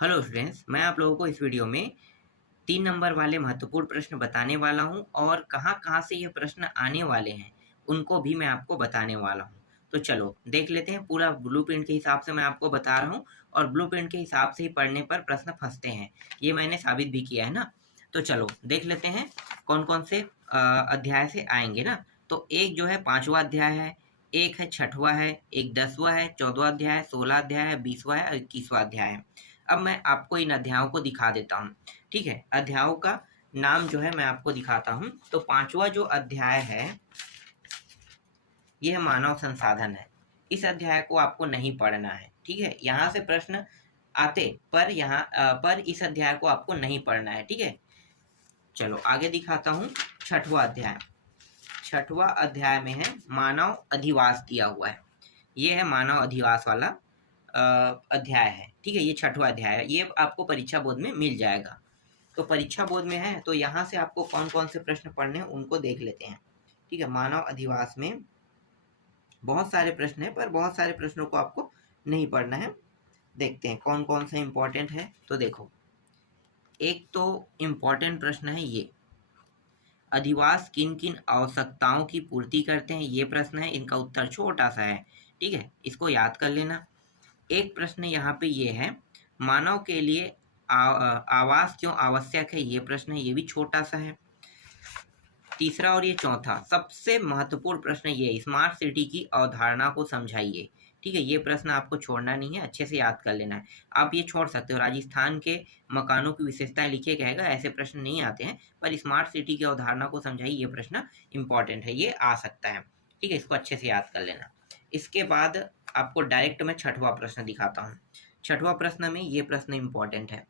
Hello students, मैं आप लोगों को इस वीडियो में 3 नंबर वाले महत्वपूर्ण प्रश्न बताने वाला हूं और कहां-कहां से ये प्रश्न आने वाले हैं, उनको भी मैं आपको बताने वाला हूं। तो चलो देख लेते हैं। पूरा ब्लूप्रिंट के हिसाब से मैं आपको बता रहा हूं और ब्लूप्रिंट के हिसाब से ही पढ़ने पर प्रश्न फँसते हैं। ये मैंने साबित भी किया है ना। तो चलो देख लेते हैं कौन-कौन से अध्याय से आएँगे ना। तो एक जो है 5वां अध्याय है, एक है 6वां है, एक 10वां है, 14वां अध्याय है, 16वां अध्याय है, 20वां है और 21वां अध्याय है। अब मैं आपको इन अध्यायों को दिखा देता हूँ। ठीक है? अध्यायों का नाम जो है मैं आपको दिखाता हूँ। तो 5वां जो अध्याय है, ये है मानव संसाधन है। इस अध्याय को आपको नहीं पढ़ना है। ठीक है? यहाँ से प्रश्न आते पर पर इस अध्याय को आपको नहीं पढ़ना है। ठीक है? चलो आगे दिखाता हूँ 6वां अध्याय। 6वां अध्याय में है मानव अधिवास दिया हुआ है। ये है मानव अधिवास वाला अध्याय है। ठीक है? ये 6वां अध्याय है। ये आपको परीक्षा बोर्ड में मिल जाएगा। तो परीक्षा बोर्ड में है तो यहाँ से आपको कौन-कौन से प्रश्न पढ़ने हैं उनको देख लेते हैं। ठीक है? मानव अधिवास में बहुत सारे प्रश्न हैं, पर बहुत सारे प्रश्नों को आपको नहीं पढ़ना है। देखते हैं कौन-कौन से इम्पोर्टेंट है। तो देखो, एक तो इम्पोर्टेंट प्रश्न है ये, अधिवास किन-किन आवश्यकताओं की पूर्ति करते हैं? ये प्रश्न है। इनका उत्तर छोटा-सा है। ठीक है? इसको याद कर लेना। एक प्रश्न यहाँ पे ये है, मानव के लिए आवास क्यों आवश्यक है? ये प्रश्न है, ये भी छोटा-सा है। तीसरा और ये चौथा, सबसे महत्वपूर्ण प्रश्न ये है, स्मार्ट सिटी की अवधारणा को समझाइए। ठीक है? ये प्रश्न आपको छोड़ना नहीं है, अच्छे से याद कर लेना है। आप ये छोड़ सकते हो, राजस्थान के मकानों की विशेषताएँ लिखिए कहेगा, ऐसे प्रश्न नहीं आते हैं। पर स्मार्ट सिटी की अवधारणा को समझाइए, ये प्रश्न इम्पोर्टेंट है, ये आ सकता है। ठीक है? इसको अच्छे से याद कर लेना। इसके बाद आपको डायरेक्ट मैं 6वां प्रश्न दिखाता हूँ। 6वां प्रश्न में ये प्रश्न इम्पोर्टेंट है।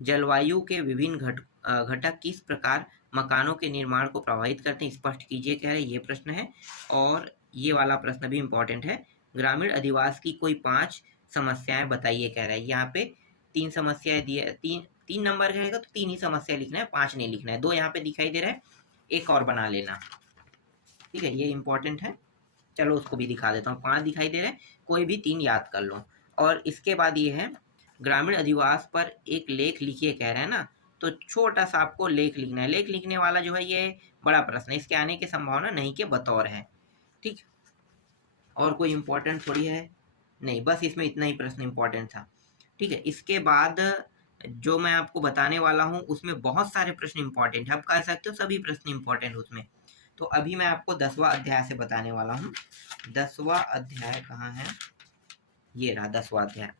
जलवायु के विभिन्न घटक किस प्रकार मकानों के निर्माण को प्रभावित करते हैं, स्पष्ट कीजिए कह रहे हैं, ये प्रश्न है। और ये वाला प्रश्न भी इम्पोर्टेंट है। ग्रामीण अधिवास की कोई 5 समस्याएँ बताइए कह रहा है। यहाँ पे 3 समस्याएँ दिए, 3 नंबर रहेगा तो 3 ही समस्या लिखना है, 5 नहीं लिखना है। 2 यहाँ पे दिखाई दे रहा है, एक और बना लेना। ठीक है? ये इम्पोर्टेंट है। चलो उसको भी दिखा देता हूँ। 5 दिखाई दे रहे हैं, कोई भी 3 याद कर लो। और इसके बाद ये है, ग्रामीण अधिवास पर एक लेख लिखिए कह रहे हैं ना। तो छोटा-सा आपको लेख लिखना है। लेख लिखने वाला जो है ये बड़ा प्रश्न है, इसके आने की संभावना नहीं के बतौर है। ठीक? और कोई इम्पोर्टेंट थोड़ी है? नहीं, बस इसमें इतना ही प्रश्न इम्पोर्टेंट था। ठीक है? इसके बाद जो मैं आपको बताने वाला हूँ उसमें बहुत सारे प्रश्न इम्पोर्टेंट हैं। आप कह सकते हो सभी प्रश्न इम्पोर्टेंट उसमें। तो अभी मैं आपको 10वां अध्याय से बताने वाला हूँ। 10वां अध्याय कहाँ है? ये रहा 10वां अध्याय।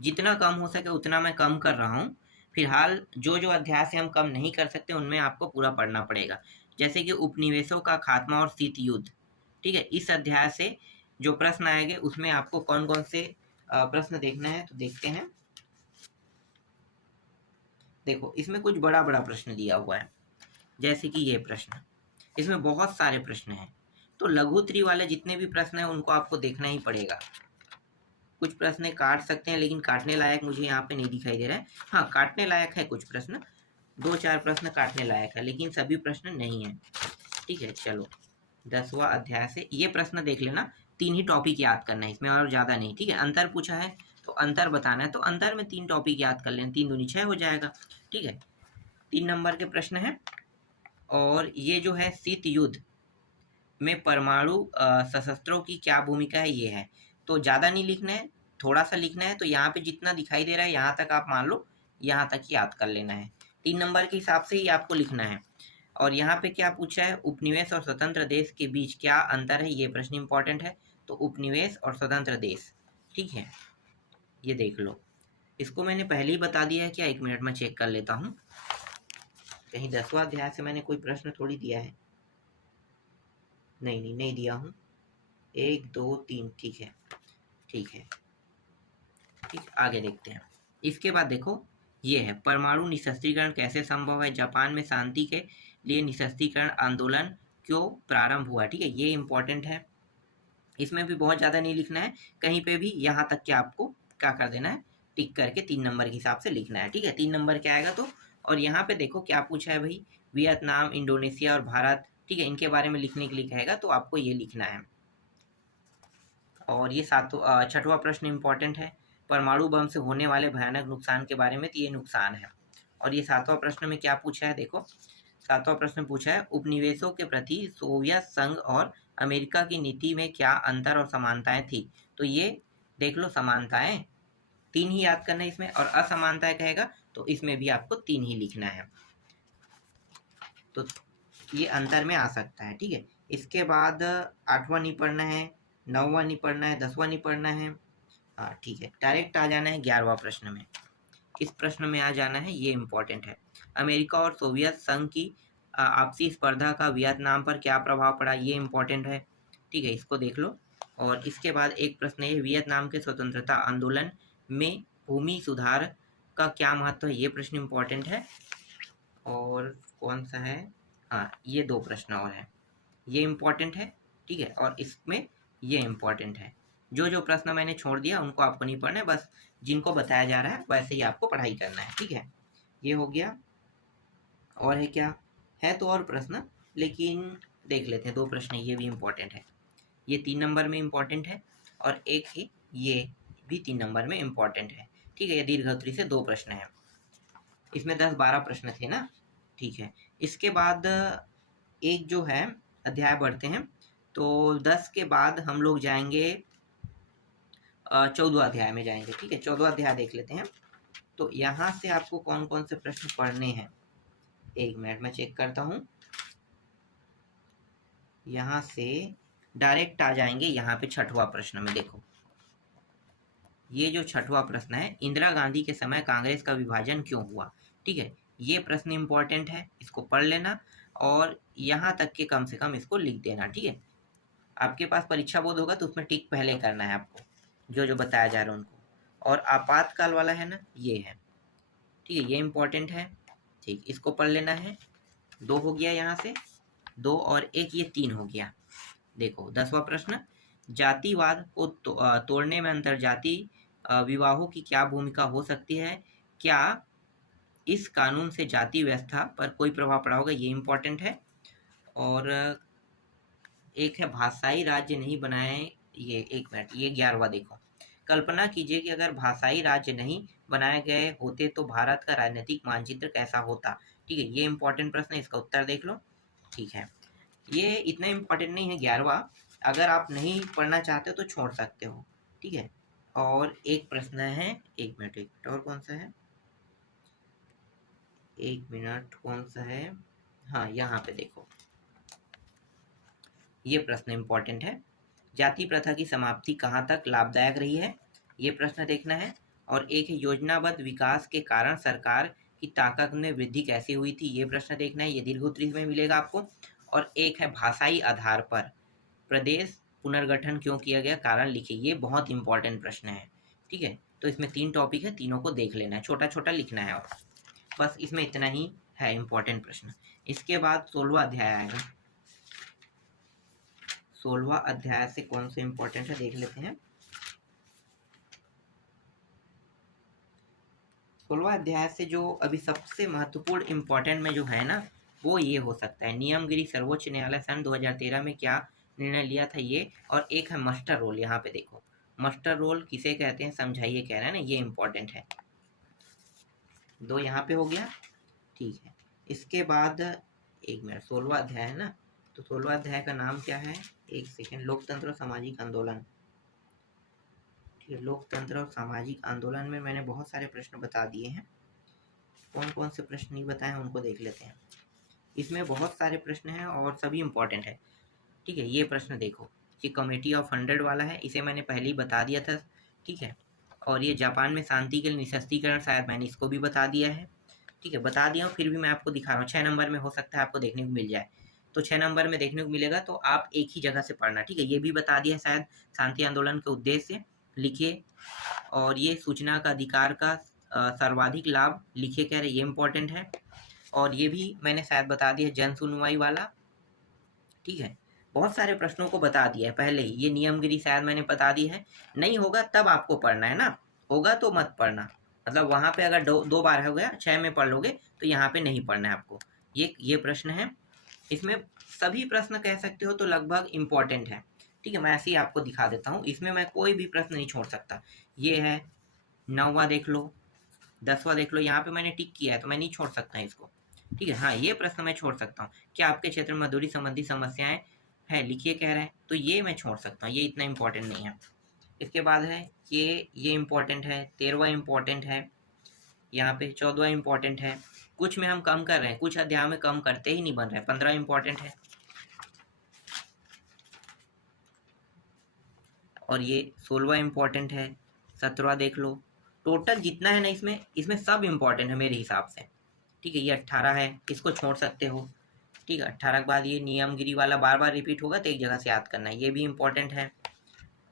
जितना कम हो सके उतना मैं कम कर रहा हूँ। फिलहाल जो-जो अध्याय से हम कम नहीं कर सकते उनमें आपको पूरा पढ़ना पड़ेगा। जैसे कि उपनिवेशों का खात्मा और शीत युद्ध। ठीक है? इस अध्याय से जो प्रश्न आएँगे उसमें आपको कौन-कौन से प्रश्न देखना है तो देखते हैं। देखो, इसमें कुछ बड़ा-बड़ा प्रश्न दिया हुआ है। जैसे कि ये प्रश्न, इसमें बहुत सारे प्रश्न हैं। तो लघु उत्तरी वाले जितने भी प्रश्न हैं उनको आपको देखना ही पड़ेगा। कुछ प्रश्न काट सकते हैं लेकिन काटने लायक मुझे यहाँ पे नहीं दिखाई दे रहा है। हाँ, काटने लायक है कुछ प्रश्न, 2-4 प्रश्न काटने लायक है, लेकिन सभी प्रश्न नहीं हैं। ठीक है? चलो 10वां अध्याय से ये प्रश्न देख लेना। 3 ही टॉपिक याद करना है इसमें और ज़्यादा नहीं। ठीक है? अंतर पूछा है तो अंतर बताना है, तो अंतर में 3 टॉपिक याद कर लेना, 3 दूनी 6 हो जाएगा। ठीक है? 3 नंबर के प्रश्न हैं। और ये जो है शीत युद्ध में परमाणु सशस्त्रों की क्या भूमिका है, ये है। तो ज़्यादा नहीं लिखना है, थोड़ा-सा लिखना है। तो यहाँ पे जितना दिखाई दे रहा है यहाँ तक आप मान लो, यहाँ तक ही याद कर लेना है। 3 नंबर के हिसाब से ही आपको लिखना है। और यहाँ पे क्या पूछा है, उपनिवेश और स्वतंत्र देश के बीच क्या अंतर है, ये प्रश्न इम्पोर्टेंट है। तो उपनिवेश और स्वतंत्र देश, ठीक है, ये देख लो। इसको मैंने पहले ही बता दिया है क्या? 1 मिनट में चेक कर लेता हूँ। कहीं 10वां अध्याय से मैंने कोई प्रश्न थोड़ी दिया है। नहीं, नहीं दिया हूँ। 1, 2, 3 ठीक है, ठीक है। ठीक, आगे देखते हैं। इसके बाद देखो, ये है परमाणु निशस्त्रीकरण कैसे संभव है? जापान में शांति के लिए निशस्त्रीकरण आंदोलन क्यों प्रारंभ हुआ? ठीक है, ये इम्पोर्टेंट है। इसमें भी बहुत ज़्यादा नहीं लिखना है, कहीं पे भी यहाँ तक के आपको क्या कर देना है, टिक करके 3 नंबर के हिसाब से लिखना है। ठीक है, 3 नंबर क्या आएगा तो। और यहाँ पे देखो क्या पूछा है भाई, वियतनाम, इंडोनेशिया और भारत। ठीक है, इनके बारे में लिखने के लिए कहेगा तो आपको ये लिखना है। और ये 6वां प्रश्न इम्पोर्टेंट है। परमाणु बम से होने वाले भयानक नुकसान के बारे में, तो ये नुकसान है। और ये 7वां प्रश्न में क्या पूछा है, देखो 7वां प्रश्न पूछा है उपनिवेशों के प्रति सोवियत संघ और अमेरिका की नीति में क्या अंतर और समानताएं थी। तो ये देख लो, समानताएं 3 ही याद करना है इसमें, और असमानताएं कहेगा तो इसमें भी आपको 3 ही लिखना है। तो ये अंतर में आ सकता है, ठीक है। इसके बाद 8वां नहीं पढ़ना है, 9वां नहीं पढ़ना है, 10वां नहीं पढ़ना है। हाँ ठीक है, डायरेक्ट आ जाना है 11वां प्रश्न में। इस प्रश्न में आ जाना है, ये इम्पोर्टेंट है। अमेरिका और सोवियत संघ की आपसी स्पर्धा का वियतनाम पर क्या प्रभाव पड़ा, ये इम्पोर्टेंट है, ठीक है, इसको देख लो। और इसके बाद एक प्रश्न है, वियतनाम के स्वतंत्रता आंदोलन में भूमि सुधार का क्या महत्व है, ये प्रश्न इम्पोर्टेंट है। और कौन सा है, हाँ ये 2 प्रश्न और हैं, ये इम्पोर्टेंट है, ठीक है, और इसमें ये इम्पोर्टेंट है। जो प्रश्न मैंने छोड़ दिया उनको आपको नहीं पढ़ना है, बस जिनको बताया जा रहा है वैसे ही आपको पढ़ाई करना है, ठीक है। ये हो गया। और है क्या, है तो और प्रश्न, लेकिन देख लेते हैं 2 प्रश्न, ये भी इम्पोर्टेंट है। ये 3 नंबर में इम्पोर्टेंट है, और एक ही ये भी 3 नंबर में इम्पोर्टेंट है, ठीक है। ये दीर्घोत्तरी से 2 प्रश्न हैं, इसमें 10-12 प्रश्न थे ना, ठीक है। इसके बाद एक जो है अध्याय बढ़ते हैं, तो 10 के बाद हम लोग जाएंगे 14वां अध्याय में जाएंगे, ठीक है। 14वां अध्याय देख लेते हैं। तो यहाँ से आपको कौन कौन से प्रश्न पढ़ने हैं, 1 मिनट में चेक करता हूँ। यहाँ से डायरेक्ट आ जाएंगे यहाँ पे 6वां प्रश्न में। देखो ये जो 6वां प्रश्न है, इंदिरा गांधी के समय कांग्रेस का विभाजन क्यों हुआ, ठीक है। ये प्रश्न इंपॉर्टेंट है, इसको पढ़ लेना, और यहाँ तक के कम से कम इसको लिख देना, ठीक है। आपके पास परीक्षा बोर्ड होगा तो उसमें टिक पहले करना है आपको, जो बताया जा रहा है उनको। और आपातकाल वाला है ना, ये है, ठीक है, ये इम्पोर्टेंट है, ठीक, इसको पढ़ लेना है। 2 हो गया यहाँ से, 2 और 1, ये 3 हो गया। देखो 10वां प्रश्न, जातिवाद को तोड़ने में अंतर्जातीय विवाहों की क्या भूमिका हो सकती है, क्या इस कानून से जाति व्यवस्था पर कोई प्रभाव पड़ा होगा, ये इम्पोर्टेंट है। और एक है भाषाई राज्य नहीं बनाए, ये 1 मिनट, ये 11वां देखो, कल्पना कीजिए कि अगर भाषाई राज्य नहीं बनाए गए होते तो भारत का राजनीतिक मानचित्र कैसा होता, ठीक है। ये इम्पोर्टेंट प्रश्न है, इसका उत्तर देख लो, ठीक है। ये इतना इम्पोर्टेंट नहीं है 11वां, अगर आप नहीं पढ़ना चाहते हो तो छोड़ सकते हो, ठीक है। और एक प्रश्न है, 1 मिनट, और कौन सा है, 1 मिनट, कौन सा है, हाँ यहाँ पे देखो, ये प्रश्न इम्पोर्टेंट है, जाति प्रथा की समाप्ति कहाँ तक लाभदायक रही है, ये प्रश्न देखना है। और एक है योजनाबद्ध विकास के कारण सरकार की ताकत में वृद्धि कैसे हुई थी, ये प्रश्न देखना है, ये दीर्घोत्तरी में मिलेगा आपको। और एक है भाषाई आधार पर प्रदेश पुनर्गठन क्यों किया गया, कारण लिखिए, ये बहुत इंपॉर्टेंट प्रश्न है, ठीक है। तो इसमें 3 टॉपिक है, तीनों को देख लेना है, छोटा छोटा लिखना है, और बस इसमें इतना ही है इंपॉर्टेंट प्रश्न। इसके बाद 16वां अध्याय आएगा, 16वां अध्याय से कौन से इंपॉर्टेंट है देख लेते हैं। 16वां अध्याय से जो अभी सबसे महत्वपूर्ण इंपॉर्टेंट में जो है ना, वो ये हो सकता है, नियमगिरी सर्वोच्च न्यायालय सन 2013 में क्या निर्णय लिया था, ये। और एक है मस्टर रोल, यहाँ पे देखो मस्टर रोल किसे कहते हैं समझाइए, कह रहा है ना, ये इंपॉर्टेंट है। 2 यहाँ पे हो गया, ठीक है। इसके बाद 1 मिनट, 16वां अध्याय है ना, तो 16वां अध्याय का नाम क्या है, 1 सेकेंड, लोकतंत्र और सामाजिक आंदोलन, ठीक है। लोकतंत्र और सामाजिक आंदोलन में मैंने बहुत सारे प्रश्न बता दिए हैं, कौन कौन से प्रश्न नहीं बताए हैं उनको देख लेते हैं। इसमें बहुत सारे प्रश्न हैं और सभी इंपॉर्टेंट है, ठीक है। ये प्रश्न देखो, ये कमेटी ऑफ 100 वाला है, इसे मैंने पहले ही बता दिया था, ठीक है। और ये जापान में शांति के लिए निशस्त्रीकरण, शायद मैंने इसको भी बता दिया है, ठीक है, बता दिया हूँ, फिर भी मैं आपको दिखा रहा हूँ। 6 नंबर में हो सकता है आपको देखने को मिल जाए, तो 6 नंबर में देखने को मिलेगा, तो आप एक ही जगह से पढ़ना, ठीक है। ये भी बता दिया है शायद, शांति आंदोलन के उद्देश्य लिखिए, और ये सूचना का अधिकार का सर्वाधिक लाभ लिखिए, कह रहे, ये इंपॉर्टेंट है। और ये भी मैंने शायद बता दिया, जन सुनवाई वाला, ठीक है। बहुत सारे प्रश्नों को बता दिया है पहले ही, ये नियमगिरी शायद मैंने बता दी है, नहीं होगा तब आपको पढ़ना है ना, होगा तो मत पढ़ना, मतलब वहाँ पे अगर 2 बार हो गया, 6 में पढ़ लोगे तो यहाँ पे नहीं पढ़ना है आपको। ये प्रश्न है, इसमें सभी प्रश्न कह सकते हो तो लगभग इम्पोर्टेंट है, ठीक है। मैं ऐसे ही आपको दिखा देता हूँ, इसमें मैं कोई भी प्रश्न नहीं छोड़ सकता। ये है, 9वां देख लो, 10वां देख लो। यहाँ पे मैंने टिक किया है तो मैं नहीं छोड़ सकता इसको, ठीक है। हाँ, ये प्रश्न मैं छोड़ सकता हूँ, क्या आपके क्षेत्र में मजदूरी संबंधी समस्याएं है, लिखिए कह रहे हैं, तो ये मैं छोड़ सकता हूँ, ये इतना इंपॉर्टेंट नहीं है। इसके बाद है ये इंपॉर्टेंट है, 13वां इंपॉर्टेंट है, यहाँ पे 14वां इंपॉर्टेंट है। कुछ में हम कम कर रहे हैं, कुछ अध्याय में कम करते ही नहीं बन रहे। 15 इंपॉर्टेंट है, और ये 16वां इंपॉर्टेंट है, 17वां देख लो। टोटल जितना है ना इसमें सब इंपॉर्टेंट है मेरे हिसाब से, ठीक है। ये 18 है, इसको छोड़ सकते हो, ठीक है। 18 के बाद ये नियमगिरी वाला बार बार रिपीट होगा तो एक जगह से याद करना है, ये भी इम्पोर्टेंट है।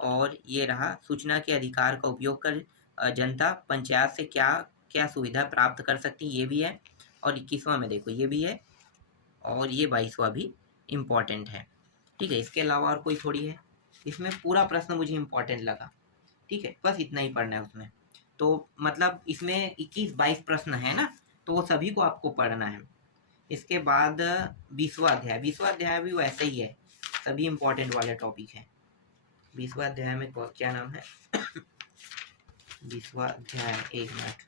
और ये रहा सूचना के अधिकार का उपयोग कर जनता पंचायत से क्या क्या सुविधा प्राप्त कर सकती, ये भी है। और 21वां में देखो ये भी है, और ये 22वां भी इम्पोर्टेंट है, ठीक है। इसके अलावा और कोई थोड़ी है, इसमें पूरा प्रश्न मुझे इम्पोर्टेंट लगा, ठीक है। बस इतना ही पढ़ना है उसमें, तो मतलब इसमें 21-22 प्रश्न है ना, तो वो सभी को आपको पढ़ना है। इसके बाद 20वां अध्याय, 20वां अध्याय भी वैसे ही है, सभी इम्पोर्टेंट वाले टॉपिक हैं। 20वां अध्याय में क्या नाम है 20वां अध्याय, एक मिनट,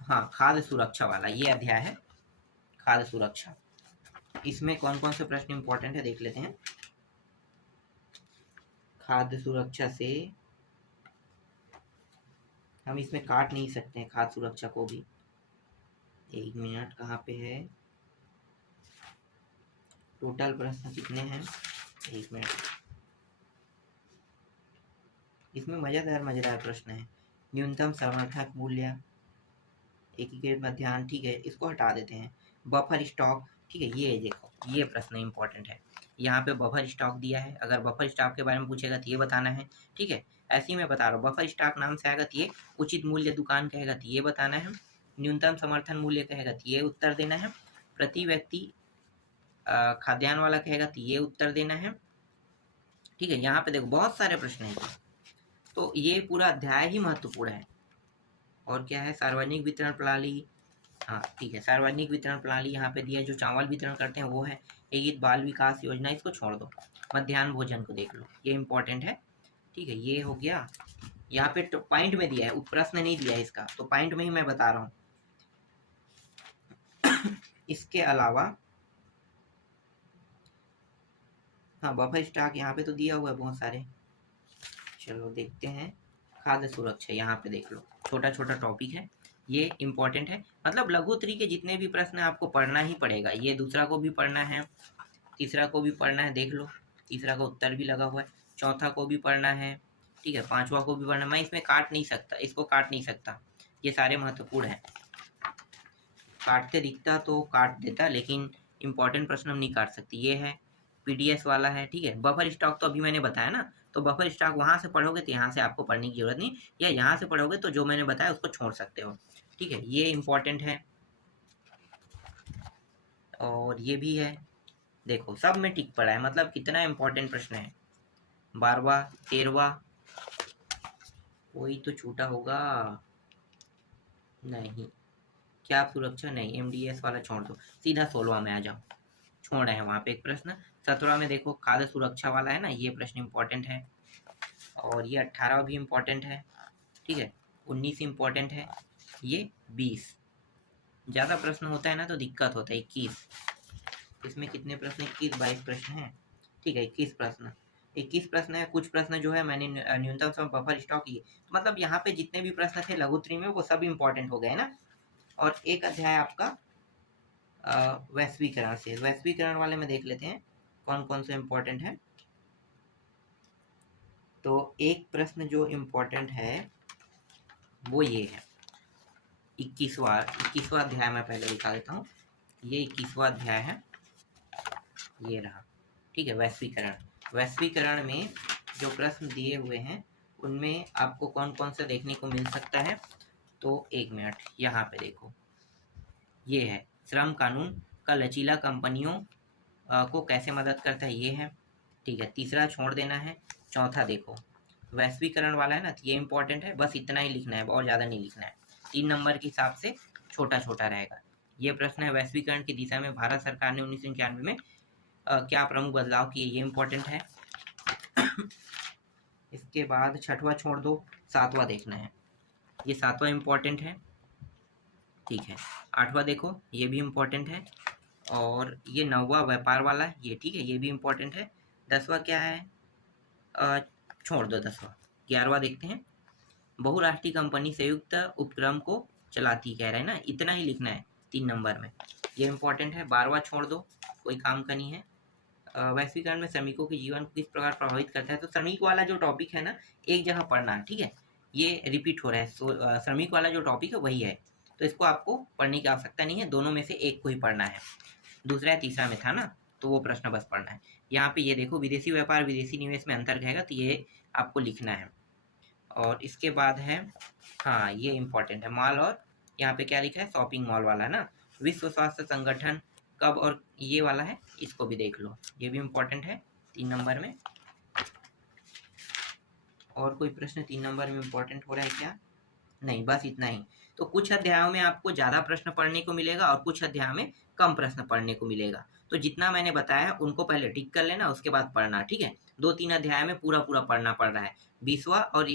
हाँ, खाद्य सुरक्षा वाला ये अध्याय है, खाद्य सुरक्षा। इसमें कौन कौन से प्रश्न इंपॉर्टेंट है देख लेते हैं। खाद्य सुरक्षा से हम इसमें काट नहीं सकते हैं, खाद्य सुरक्षा को भी। एक मिनट, कहाँ पे है, टोटल प्रश्न कितने हैं, एक मिनट। इसमें मजेदार प्रश्न है। न्यूनतम समर्थक मूल्य, एकीकृत मध्याह्न, ठीक है, इसको हटा देते हैं। बफर स्टॉक, ठीक है, ये देखो ये प्रश्न इंपॉर्टेंट है। यहाँ पे बफर स्टॉक दिया है, अगर बफर स्टॉक के बारे में पूछेगा तो ये बताना है, ठीक है। ऐसे ही मैं बता रहा हूँ, बफर स्टॉक नाम से आएगा तो ये, उचित मूल्य दुकान कहेगा तो ये बताना है, न्यूनतम समर्थन मूल्य कहेगा तो ये उत्तर देना है, प्रति व्यक्ति खाद्यान्न वाला कहेगा तो ये उत्तर देना है, ठीक है। यहाँ पे देखो बहुत सारे प्रश्न हैं, तो ये पूरा अध्याय ही महत्वपूर्ण है। और क्या है, सार्वजनिक वितरण प्रणाली, हाँ ठीक है, सार्वजनिक वितरण प्रणाली यहाँ पे दिया है, जो चावल वितरण करते हैं वो है। एकीकृत बाल विकास योजना, इसको छोड़ दो। मध्याह्न भोजन को देख लो, ये इंपॉर्टेंट है, ठीक है। ये हो गया, यहाँ पे पॉइंट में दिया है, प्रश्न नहीं दिया है इसका, तो पॉइंट में ही मैं बता रहा हूँ। इसके अलावा हाँ, बफर स्टॉक यहाँ पे तो दिया हुआ है बहुत सारे। चलो देखते हैं, खाद्य सुरक्षा यहाँ पे देख लो, छोटा छोटा टॉपिक है, ये इंपॉर्टेंट है। मतलब लघुत्तरी के जितने भी प्रश्न आपको पढ़ना ही पड़ेगा। ये दूसरा को भी पढ़ना है, तीसरा को भी पढ़ना है, देख लो तीसरा का उत्तर भी लगा हुआ है, चौथा को भी पढ़ना है, ठीक है, पांचवा को भी पढ़ना। मैं इसमें काट नहीं सकता, इसको काट नहीं सकता, ये सारे महत्वपूर्ण है। काटते दिखता तो काट देता, लेकिन इंपॉर्टेंट प्रश्न हम नहीं काट सकते। ये है, पीडीएस वाला है, ठीक है। बफर स्टॉक तो अभी मैंने बताया ना, तो बफर स्टॉक वहां से पढ़ोगे तो यहाँ से आपको पढ़ने की जरूरत नहीं, या यहाँ से पढ़ोगे तो जो मैंने बताया उसको छोड़ सकते हो, ठीक है। ये इंपॉर्टेंट है, और ये भी है, देखो सब में टिक पड़ा है, मतलब कितना इंपॉर्टेंट प्रश्न है। 12वां, 13वां, कोई तो छूटा होगा, नहीं, क्या आप सुरक्षा, नहीं, एमडीएस वाला छोड़ दो, सीधा 16वां में आ जाओ, छोड़ रहे हैं वहाँ पे एक प्रश्न। 17वां में देखो खाद्य सुरक्षा वाला है ना, ये प्रश्न इंपॉर्टेंट है, और ये 18वां भी इंपॉर्टेंट है, ठीक है। 19 इंपॉर्टेंट है, ये 20, ज़्यादा प्रश्न होता है ना तो दिक्कत होता है। 21, इसमें कितने प्रश्न, 21-22 प्रश्न हैं, ठीक है। 21 प्रश्न है। कुछ प्रश्न जो है मैंने न्यूनतम समय बफर स्टॉक किए, तो मतलब यहाँ पे जितने भी प्रश्न थे लघुत्तरी में वो सब इंपॉर्टेंट हो गए ना। और एक अध्याय आपका वैश्वीकरण से, वैश्वीकरण वाले में देख लेते हैं कौन कौन से इंपॉर्टेंट है। तो एक प्रश्न जो इंपॉर्टेंट है वो ये है, 21वां अध्याय में पहले दिखा देता हूँ, ये 21वां अध्याय है, ये रहा, ठीक है। वैश्वीकरण में जो प्रश्न दिए हुए हैं उनमें आपको कौन कौन से देखने को मिल सकता है, तो एक मिनट, यहाँ पे देखो, ये है श्रम कानून का लचीला कंपनियों को कैसे मदद करता है, ये है, ठीक है। तीसरा छोड़ देना है। चौथा देखो वैश्वीकरण वाला है ना, ये इंपॉर्टेंट है, बस इतना ही लिखना है और ज़्यादा नहीं लिखना है, 3 नंबर के हिसाब से छोटा छोटा रहेगा। ये प्रश्न है, वैश्वीकरण की दिशा में भारत सरकार ने 1991 में क्या प्रमुख बदलाव किए, ये इंपॉर्टेंट है। इसके बाद छठवां छोड़ दो, सातवां देखना है। ये सातवां इम्पोर्टेंट है, ठीक है। आठवां देखो, ये भी इम्पोर्टेंट है। और ये नौवां व्यापार वाला, ये ठीक है, ये भी इम्पोर्टेंट है। 10वां क्या है, छोड़ दो 10वां। 11वां देखते हैं, बहुराष्ट्रीय कंपनी संयुक्त उपक्रम को चलाती, कह रहे हैं ना, इतना ही लिखना है 3 नंबर में, ये इम्पोर्टेंट है। 12वां छोड़ दो, कोई काम का नहीं है। वैश्वीकरण में श्रमिकों के जीवन को किस प्रकार प्रभावित करता है, तो श्रमिक वाला जो टॉपिक है ना, एक जगह पढ़ना है, ठीक है, ये रिपीट हो रहा है। श्रमिक वाला जो टॉपिक है वही है, तो इसको आपको पढ़ने की आवश्यकता नहीं है, दोनों में से एक को ही पढ़ना है। दूसरा या तीसरा में था ना, तो वो प्रश्न बस पढ़ना है। यहाँ पे ये देखो, विदेशी व्यापार विदेशी निवेश में अंतर रहेगा, तो ये आपको लिखना है। और इसके बाद है, हाँ ये इम्पोर्टेंट है, मॉल, और यहाँ पे क्या लिखा है, शॉपिंग मॉल वाला ना। विश्व स्वास्थ्य संगठन कब, और ये वाला है, इसको भी देख लो, ये भी इम्पोर्टेंट है 3 नंबर में। और कोई प्रश्न 3 नंबर में इम्पोर्टेंट हो रहा है क्या? नहीं, बस इतना ही। तो कुछ अध्यायों में आपको ज़्यादा प्रश्न पढ़ने को मिलेगा और कुछ अध्यायों में कम प्रश्न पढ़ने को मिलेगा। तो जितना मैंने बताया उनको पहले टिक कर लेना, उसके बाद पढ़ना, ठीक है। 2-3 अध्याय में पूरा पूरा पढ़ना पड़ रहा है। 20वां और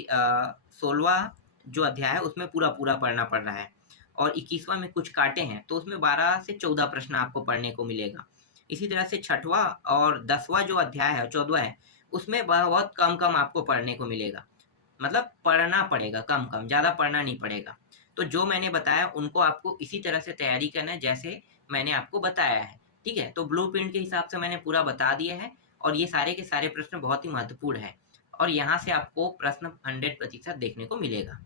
16वां जो अध्याय है उसमें पूरा पूरा पढ़ना पड़ रहा है। और 21वां में कुछ काटे हैं, तो उसमें 12 से 14 प्रश्न आपको पढ़ने को मिलेगा। इसी तरह से 6वां और 10वां जो अध्याय है, 14वां है, उसमें बहुत कम कम आपको पढ़ने को मिलेगा। मतलब पढ़ना पड़ेगा कम कम, ज़्यादा पढ़ना नहीं पड़ेगा। तो जो मैंने बताया उनको आपको इसी तरह से तैयारी करना है जैसे मैंने आपको बताया है, ठीक है। तो ब्लूप्रिंट के हिसाब से मैंने पूरा बता दिया है, और ये सारे के सारे प्रश्न बहुत ही महत्वपूर्ण है, और यहाँ से आपको प्रश्न 100% देखने को मिलेगा।